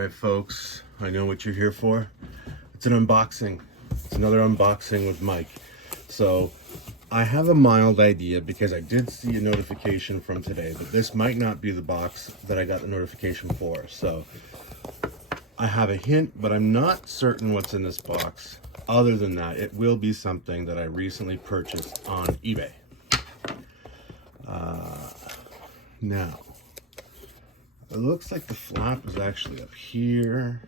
right, folks, I know what you're here for. It's an unboxing. It's another unboxing with Mike. So I have a mild idea because I did see a notification from today, but this might not be the box that I got the notification for. So I have a hint, but I'm not certain what's in this box. Other than that, it will be something that I recently purchased on eBay. Now, it looks like the flap is actually up here.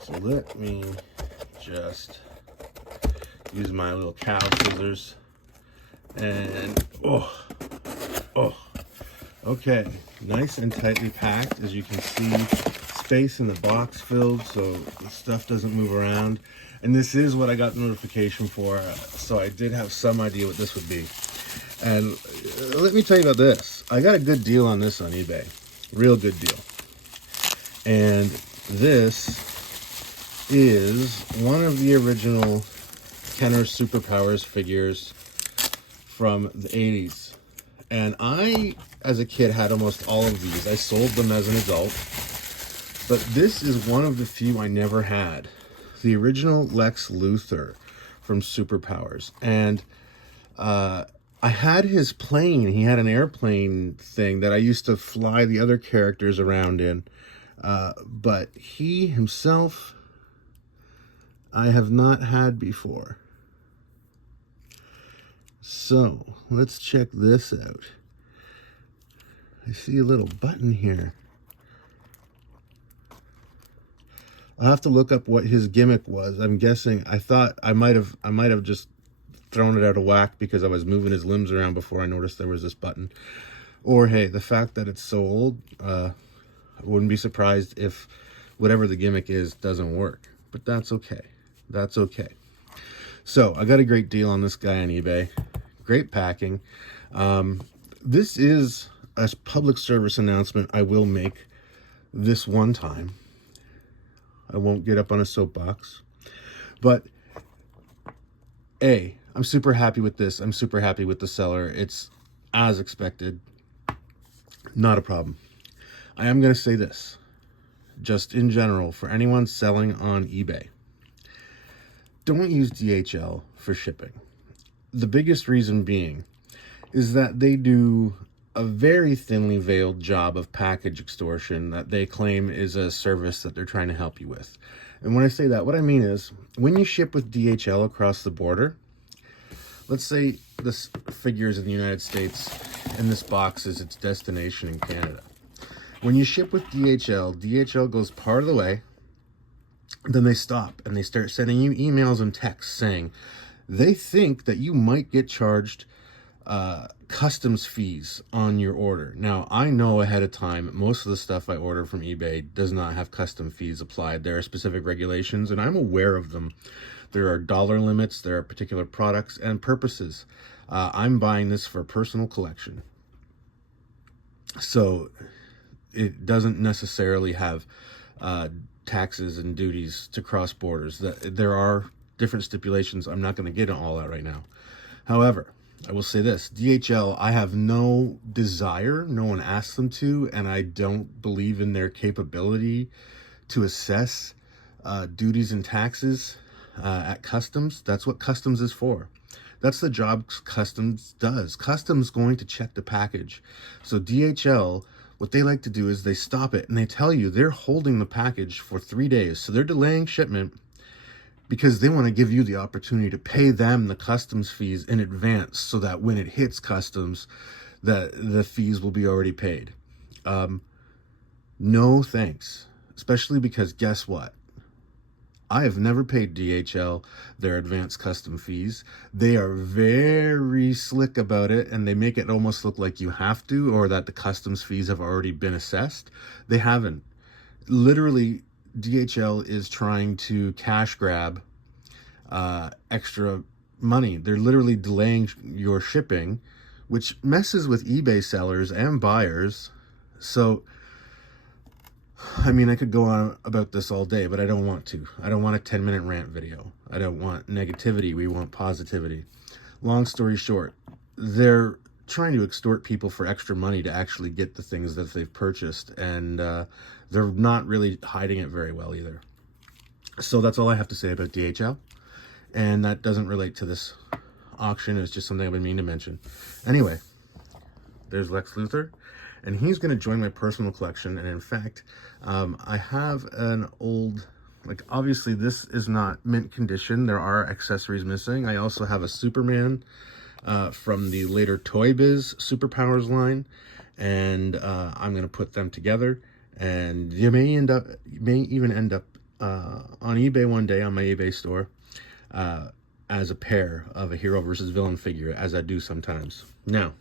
So let me just use my little cow scissors. And, okay. Nice and tightly packed. As you can see, space in the box filled so the stuff doesn't move around. And this is what I got the notification for. So I did have some idea what this would be. And let me tell you about this. I got a good deal on this on eBay. Real good deal. And this is one of the original Kenner Super Powers figures from the 80s. And I, as a kid, had almost all of these. I sold them as an adult. But this is one of the few I never had. The original Lex Luthor from Super Powers. And I had his plane. He had an airplane thing that I used to fly the other characters around in. But he himself, I have not had before. So, let's check this out. I see a little button here. I'll have to look up what his gimmick was. I'm guessing, I thought I might have just thrown it out of whack because I was moving his limbs around before I noticed there was this button. Or hey, the fact that it's so old, I wouldn't be surprised if whatever the gimmick is doesn't work. But that's okay. That's okay. So I got a great deal on this guy on eBay. Great packing. This is a public service announcement I will make this one time. I won't get up on a soapbox. But I'm super happy with this. I'm super happy with the seller. It's as expected. Not a problem. I am going to say this, just in general, for anyone selling on eBay. Don't use DHL for shipping. The biggest reason being is that they do a very thinly veiled job of package extortion that they claim is a service that they're trying to help you with. And when I say that, what I mean is when you ship with DHL across the border, let's say this figure is in the United States and this box is its destination in Canada. When you ship with DHL, DHL goes part of the way, then they stop and they start sending you emails and texts saying they think that you might get charged customs fees on your order. Now, I know ahead of time, most of the stuff I order from eBay does not have custom fees applied. There are specific regulations, and I'm aware of them. There are dollar limits, there are particular products and purposes. I'm buying this for personal collection. So it doesn't necessarily have taxes and duties to cross borders. There are different stipulations. I'm not going to get it all out right now. However, I will say this, DHL, I have no desire, no one asked them to, and I don't believe in their capability to assess duties and taxes at customs. That's what customs is for. That's the job customs does. Customs going to check the package. So DHL, what they like to do is they stop it and they tell you they're holding the package for 3 days. So they're delaying shipment because they want to give you the opportunity to pay them the customs fees in advance so that when it hits customs, that the fees will be already paid. No thanks. Especially because guess what? I have never paid DHL their advanced custom fees. They are very slick about it, and they make it almost look like you have to, or that the customs fees have already been assessed. They haven't. Literally, DHL is trying to cash grab extra money. They're literally delaying your shipping, which messes with eBay sellers and buyers. So, I mean, I could go on about this all day, but I don't want to. I don't want a 10-minute rant video. I don't want negativity. We want positivity. Long story short, they're trying to extort people for extra money to actually get the things that they've purchased, and they're not really hiding it very well either. So that's all I have to say about DHL, and that doesn't relate to this auction. It's just something I've been meaning to mention. Anyway, there's Lex Luthor, and he's going to join my personal collection. And in fact, I have an old, like, obviously this is not mint condition. There are accessories missing. I also have a Superman from the later Toy Biz Super Powers line, and I'm going to put them together, and you may even end up on eBay one day, on my eBay store, as a pair of a hero versus villain figure, as I do sometimes. Now,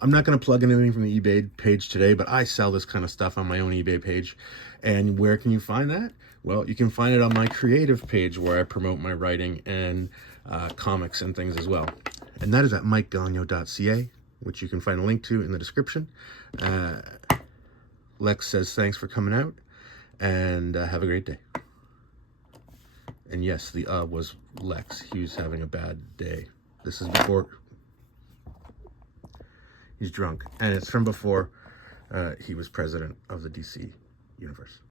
I'm not going to plug in anything from the eBay page today, but I sell this kind of stuff on my own eBay page. And where can you find that? Well, you can find it on my creative page, where I promote my writing and comics and things as well. And that is at mikegagno.ca, which you can find a link to in the description. Lex says thanks for coming out, and have a great day. And yes, the was Lex. He was having a bad day. This is before... He's drunk, and it's from before he was president of the DC universe.